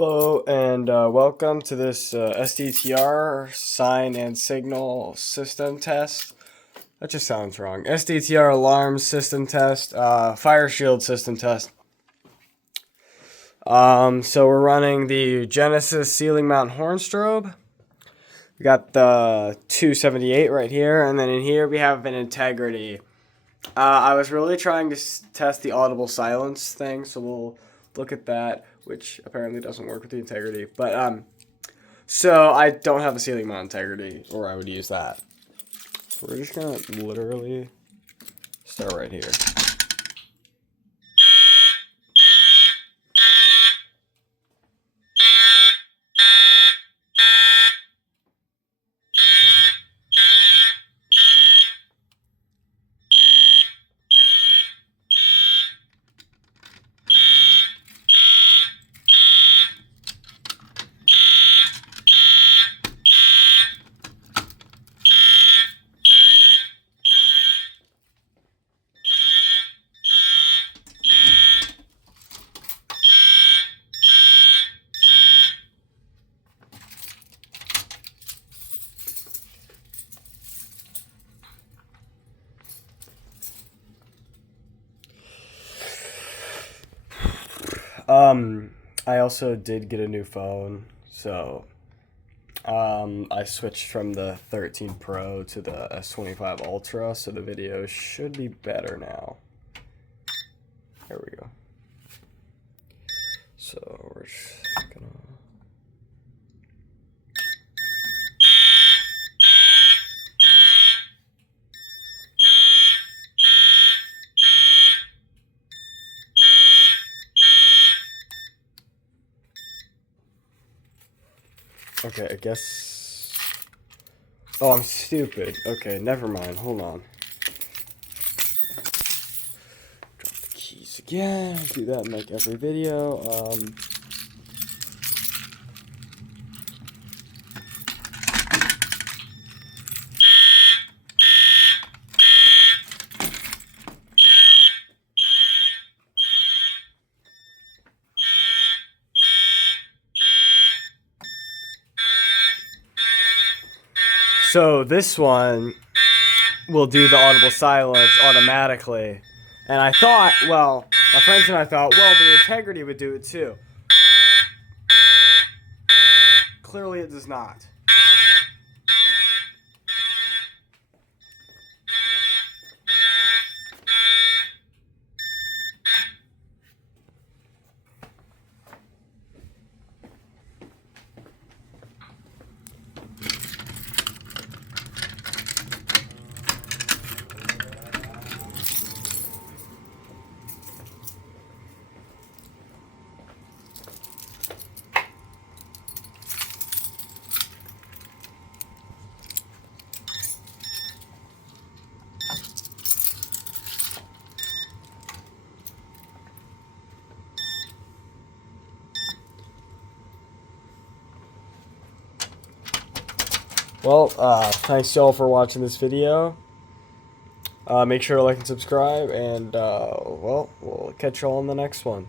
Hello and welcome to this SDTR sign and signal system test. That just sounds wrong. SDTR alarm system test, fire shield system test. So we're running the Genesis ceiling mount horn strobe. We got the 278 right here, and then in here we have an Integrity. I was really trying to test the audible silence thing, so we'll look at that, which apparently doesn't work with the Integrity. But so I don't have a ceiling mount Integrity, or I would use that. So we're just gonna literally start right here. I also did get a new phone, so I switched from the 13 Pro to the S25 Ultra, so the video should be better now. There we go. So we're just gonna... Okay, I guess... Oh, I'm stupid. Okay, never mind. Hold on. Drop the keys again. Do that in like every video. So this one will do the audible silence automatically. And I thought, well, my friends and I thought, well, the Integrity would do it too. Clearly it does not. Well, thanks y'all for watching this video. Make sure to like and subscribe, and well, we'll catch y'all in the next one.